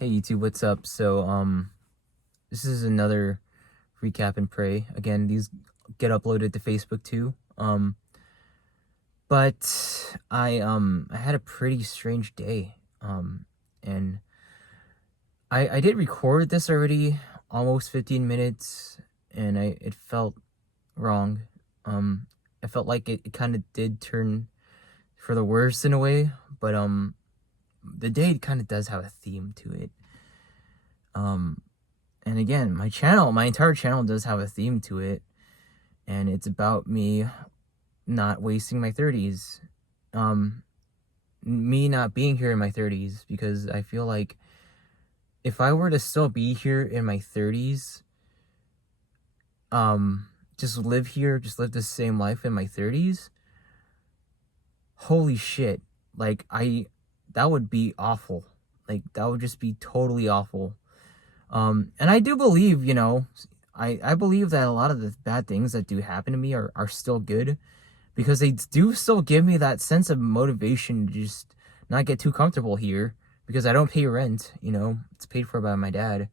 Hey YouTube, what's up? This is another recap and pray. Again, these get uploaded to Facebook too. But I had a pretty strange day. And I did record this already, almost 15 minutes, and it felt wrong. I felt like it kind of did turn for the worse in a way, but the day kind of does have a theme to it. And again, my entire channel does have a theme to it, and it's about me not wasting my 30s. Me not being here in my 30s, because I feel like if I were to still be here in my 30s, just live here, just live the same life in my 30s, holy shit, like that would be awful. Like, that would just be totally awful. And I do believe, I believe that a lot of the bad things that do happen to me are still good, because they do still give me that sense of motivation to just not get too comfortable here, because I don't pay rent, it's paid for by my dad.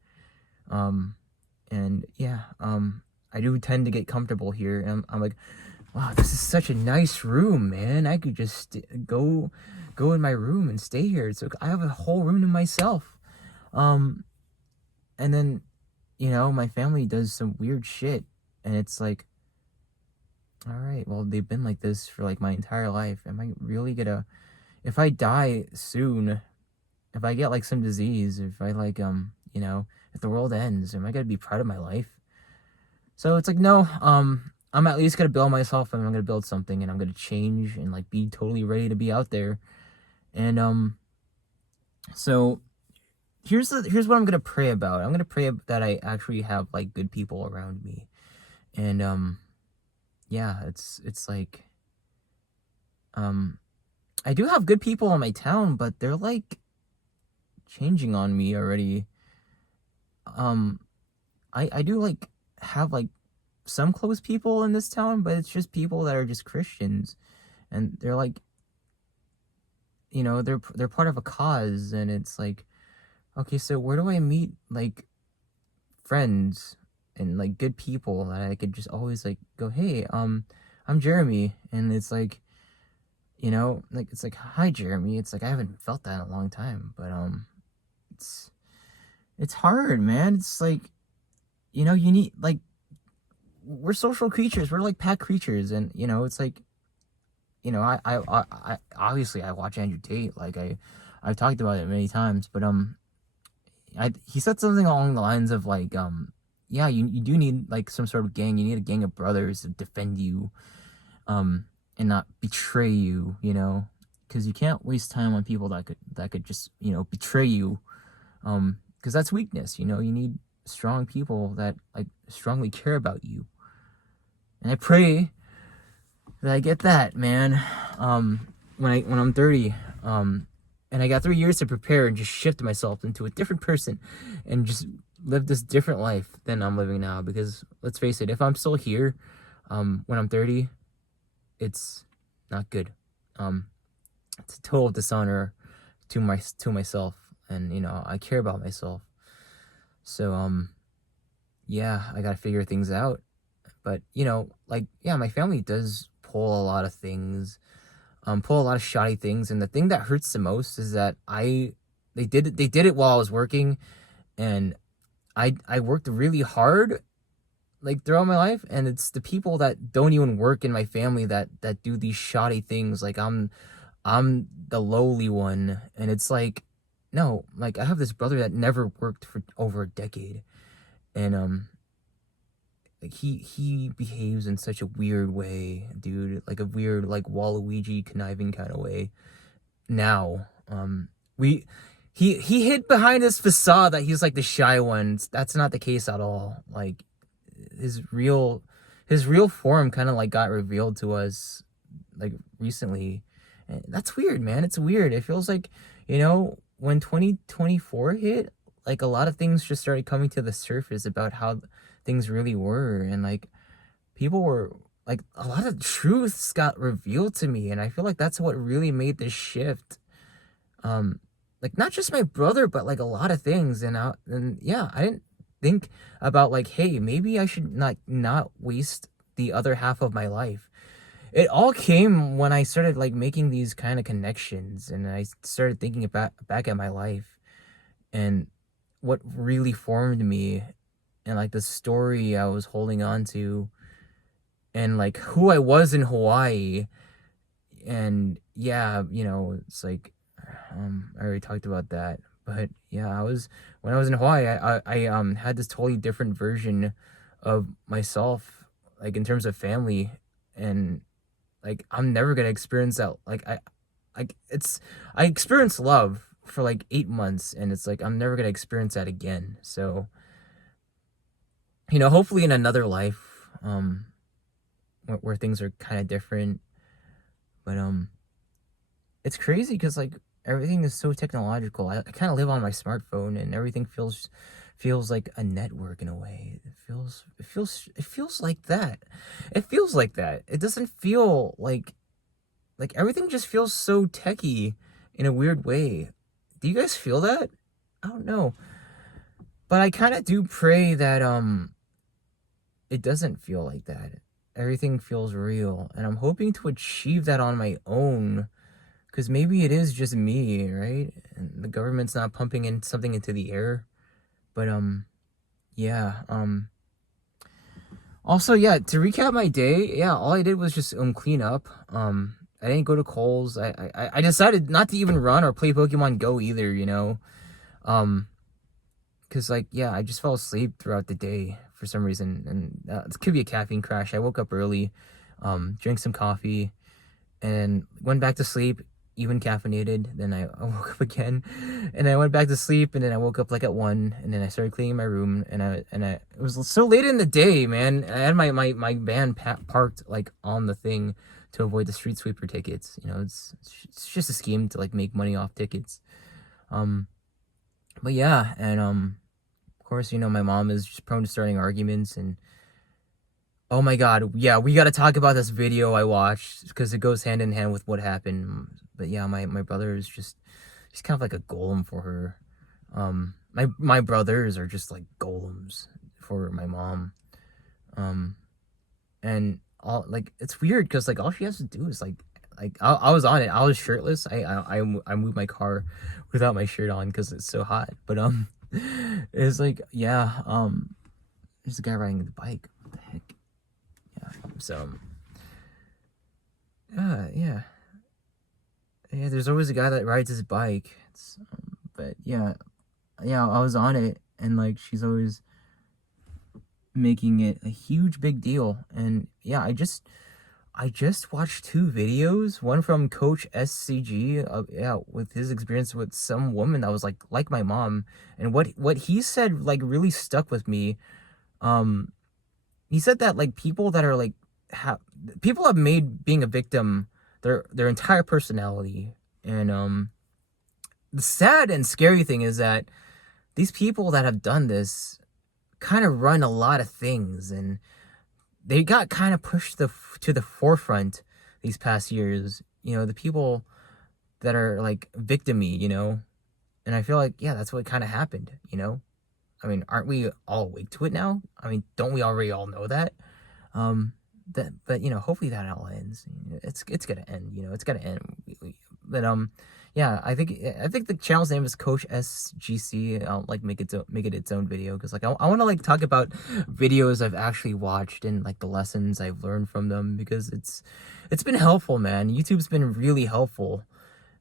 And yeah, I do tend to get comfortable here, and I'm like, wow, this is such a nice room, man. I could just go in my room and stay here. So I have a whole room to myself. And then, my family does some weird shit, and it's like, all right, well, they've been like this for like my entire life. Am I really gonna, if I die soon, if I get like some disease, if I like, if the world ends, am I gonna be proud of my life? So it's like, no, I'm at least gonna build myself, and I'm gonna build something, and I'm gonna change and like be totally ready to be out there. And, so here's what I'm gonna pray about. I'm gonna pray that I actually have like good people around me, and yeah, it's like, I do have good people in my town, but they're like changing on me already. I do like have like some close people in this town, but it's just people that are just Christians, and they're like, they're part of a cause, and it's like, okay, so where do I meet like friends and like good people that I could just always like go, hey, I'm Jeremy, and it's like, like, it's like, hi Jeremy. It's like, I haven't felt that in a long time, but it's it's hard, man. It's like, you need like, we're social creatures. We're like pack creatures, and it's like, I obviously I watch Andrew Tate. Like, I've talked about it many times, but he said something along the lines of like, yeah, you do need like some sort of gang. You need a gang of brothers to defend you, and not betray you, because you can't waste time on people that could just, betray you, because that's weakness. You need strong people that like strongly care about you. And I pray that I get that, man. When I'm 30, and I got 3 years to prepare and just shift myself into a different person, and just live this different life than I'm living now. Because let's face it, if I'm still here, when I'm 30, it's not good. It's a total dishonor to myself, and I care about myself. So yeah, I gotta figure things out. But like, yeah, my family does pull a lot of things, pull a lot of shoddy things, and the thing that hurts the most is that they did it while I was working, and I worked really hard like throughout my life, and it's the people that don't even work in my family that do these shoddy things. Like, I'm the lowly one, and it's like, no, like, I have this brother that never worked for over a decade, and like, he behaves in such a weird way, dude, like a weird, like, Waluigi conniving kind of way. Now, we he hid behind this facade that he's like the shy one. That's not the case at all. Like, his real form kind of like got revealed to us like recently, and that's weird, man. It's weird. It feels like, when 2024 hit, like, a lot of things just started coming to the surface about how things really were, and like, people were like, a lot of truths got revealed to me, and I feel like that's what really made this shift. like not just my brother, but like a lot of things. And yeah, I didn't think about like, hey, maybe I should not waste the other half of my life. It all came when I started like making these kind of connections, and I started thinking about back at my life and what really formed me, and like the story I was holding on to, and like who I was in Hawaii. And yeah, it's like I already talked about that. But yeah, I was when I was in Hawaii, I had this totally different version of myself, like in terms of family. And like I'm never gonna experience that. Like it's I experienced love for like 8 months, and it's like I'm never gonna experience that again. So hopefully in another life, where things are kind of different. But it's crazy because like everything is so technological. I kind of live on my smartphone, and everything feels like a network in a way. It feels like that. It feels like that. It doesn't feel like everything just feels so techy in a weird way. Do you guys feel that? I don't know. But I kind of do pray that it doesn't feel like that. Everything feels real, and I'm hoping to achieve that on my own, because maybe it is just me, right? And the government's not pumping in something into the air. But yeah. Also, yeah, to recap my day, yeah, all I did was just clean up. I didn't go to Kohl's. I decided not to even run or play Pokemon Go either, Um, because like yeah, I just fell asleep throughout the day for some reason, and it could be a caffeine crash. I woke up early, drank some coffee, and went back to sleep, even caffeinated. Then I woke up again, and I went back to sleep, and then I woke up like at 1, and then I started cleaning my room, and it was so late in the day, man. I had my van parked like on the thing to avoid the street sweeper tickets. It's just a scheme to like make money off tickets. Um, but yeah, and of course, my mom is just prone to starting arguments. And oh my god, yeah, we got to talk about this video I watched because it goes hand in hand with what happened. But yeah, my brother is he's kind of like a golem for her. My brothers are just like golems for my mom. And all like it's weird because like all she has to do is like I was on it. I was shirtless. I moved my car without my shirt on because it's so hot. But it's like yeah, there's a guy riding the bike. What the heck? Yeah. So yeah. Yeah, there's always a guy that rides his bike. But yeah, I was on it, and like she's always making it a huge big deal. And yeah, I just watched 2 videos. One from Coach SCG, yeah, with his experience with some woman that was like my mom, and what he said like really stuck with me. Um, he said that like people that are like people have made being a victim their entire personality. And the sad and scary thing is that these people that have done this kind of run a lot of things, and they got kind of pushed to the forefront these past years. The people that are like victimy, and I feel like yeah, that's what kind of happened. I mean, aren't we all awake to it now? I mean, don't we already all know that? But hopefully that all ends. It's gonna end. It's gonna end. But yeah, I think the channel's name is Coach SGC. I'll like make it its own video because like I want to like talk about videos I've actually watched and like the lessons I've learned from them, because it's been helpful, man. YouTube's been really helpful.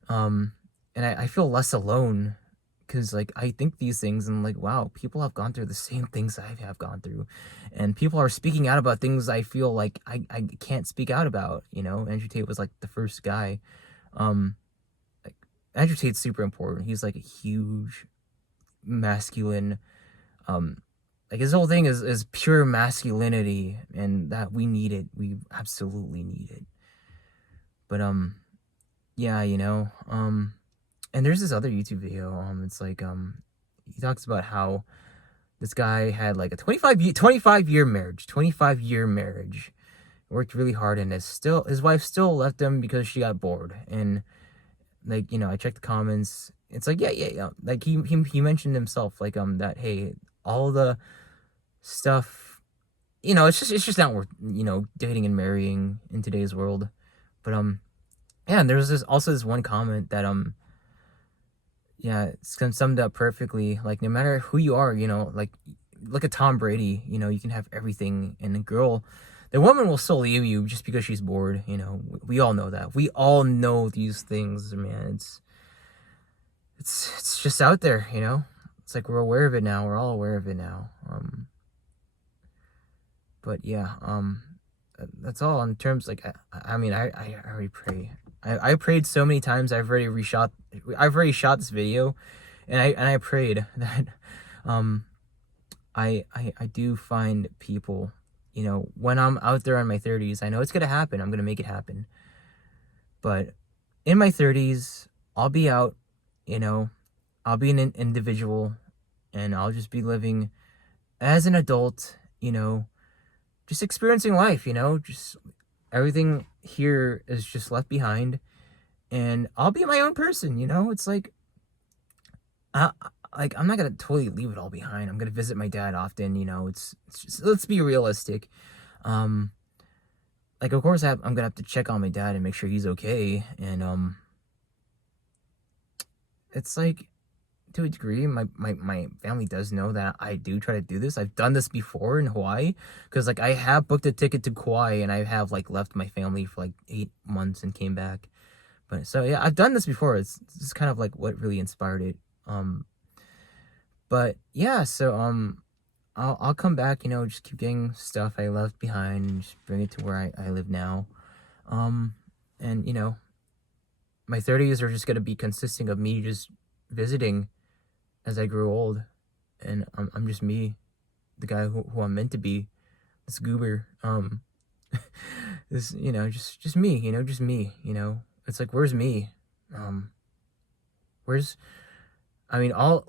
And I feel less alone, because like I think these things and like wow, people have gone through the same things I have gone through, and people are speaking out about things I feel like I can't speak out about. Andrew Tate was like the first guy. Like, Andrew Tate's super important. He's like a huge masculine, like his whole thing is pure masculinity, and that we need it. We absolutely need it. But yeah, and there's this other YouTube video. It's like he talks about how this guy had like a 25-year marriage, 25-year marriage. Worked really hard, and his wife still left him because she got bored. And like I checked the comments, it's like, yeah. Like he mentioned himself, like, that, hey, all the stuff, it's just not worth, dating and marrying in today's world. But yeah, and there's this one comment that yeah, it's summed up perfectly. Like, no matter who you are, like, look at Tom Brady. You can have everything, and the woman will still leave you just because she's bored. We all know that. We all know these things, man. It's just out there. It's like we're aware of it now. We're all aware of it now. But yeah, that's all in terms, like, I mean, I already pray. I prayed so many times. I've already shot this video, and I prayed that I do find people, when I'm out there in my 30s. I know it's gonna happen. I'm gonna make it happen. But in my 30s, I'll be out, I'll be an individual, and I'll just be living as an adult, just experiencing life, just everything here is just left behind, and I'll be my own person. It's like, I, I'm not gonna totally leave it all behind. I'm gonna visit my dad often. It's just, let's be realistic. Um, like, of course, I'm gonna have to check on my dad and make sure he's okay, and it's like, to a degree, my family does know that I do try to do this. I've done this before in Hawaii, because, like, I have booked a ticket to Kauai, and I have, like, left my family for like 8 months and came back. But so yeah, I've done this before. It's kind of like what really inspired it. But yeah, so I'll come back. Just keep getting stuff I left behind and just bring it to where I live now. And my 30s are just gonna be consisting of me just visiting as I grew old, and I'm just me, the guy who I'm meant to be, this goober. This, just me, just me. It's like, where's me? Where's I mean, all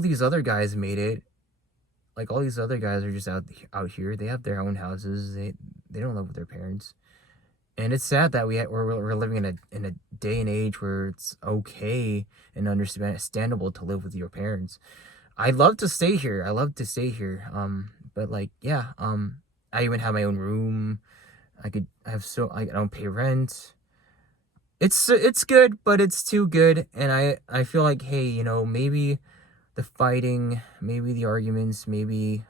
these other guys made it. Like, all these other guys are just out here. They have their own houses. They don't live with their parents. And it's sad that we're living in a day and age where it's okay and understandable to live with your parents. I'd love to stay here. I love to stay here. But, like, yeah. I even have my own room. I don't pay rent. It's good, but it's too good, and I feel like, hey, maybe the fighting, maybe the arguments, maybe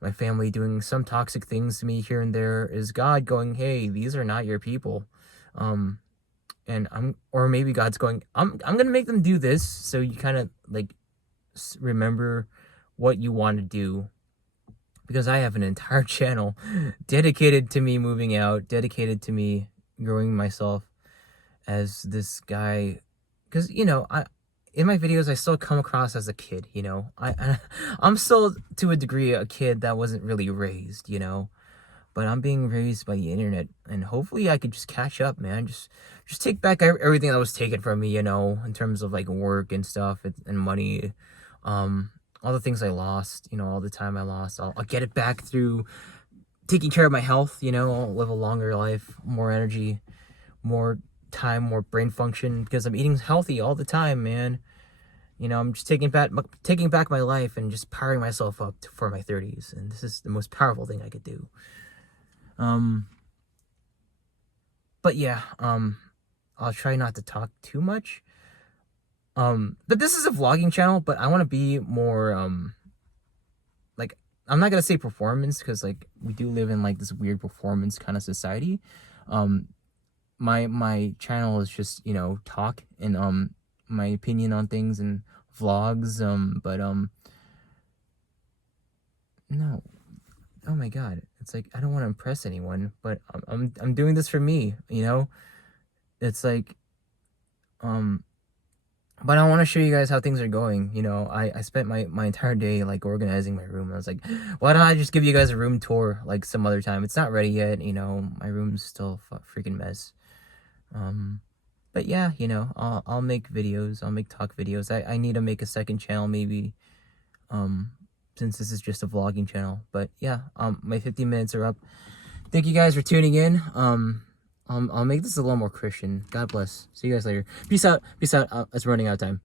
my family doing some toxic things to me here and there is God going, hey, these are not your people. And or maybe God's going, I'm gonna make them do this, so you kind of, like, remember what you want to do, because I have an entire channel dedicated to me moving out, dedicated to me growing myself as this guy, because I in my videos I still come across as a kid. I'm still, to a degree, a kid that wasn't really raised, but I'm being raised by the internet, and hopefully I could just catch up, man. Just take back everything that was taken from me, in terms of, like, work and stuff, and money, all the things I lost, all the time I lost. I'll get it back through taking care of my health. I'll live a longer life, more energy, more time, more brain function, because I'm eating healthy all the time, man. I'm just taking back my life and just powering myself up for my 30s, and this is the most powerful thing I could do. But yeah, I'll try not to talk too much. But this is a vlogging channel, but I want to be more, like, I'm not gonna say performance, because, like, we do live in, like, this weird performance kind of society. My channel is just, talk and my opinion on things and vlogs. But no, oh my god, it's like, I don't want to impress anyone, but I'm doing this for me. It's like, but I want to show you guys how things are going. I spent my entire day, like, organizing my room. I was like, why don't I just give you guys a room tour, like, some other time? It's not ready yet. My room's still a freaking mess. But yeah, I'll make videos. I'll make talk videos. I need to make a second channel, maybe, since this is just a vlogging channel. But yeah, my 50 minutes are up. Thank you guys for tuning in. I'll make this a little more Christian. God bless. See you guys later. Peace out. Peace out. It's running out of time.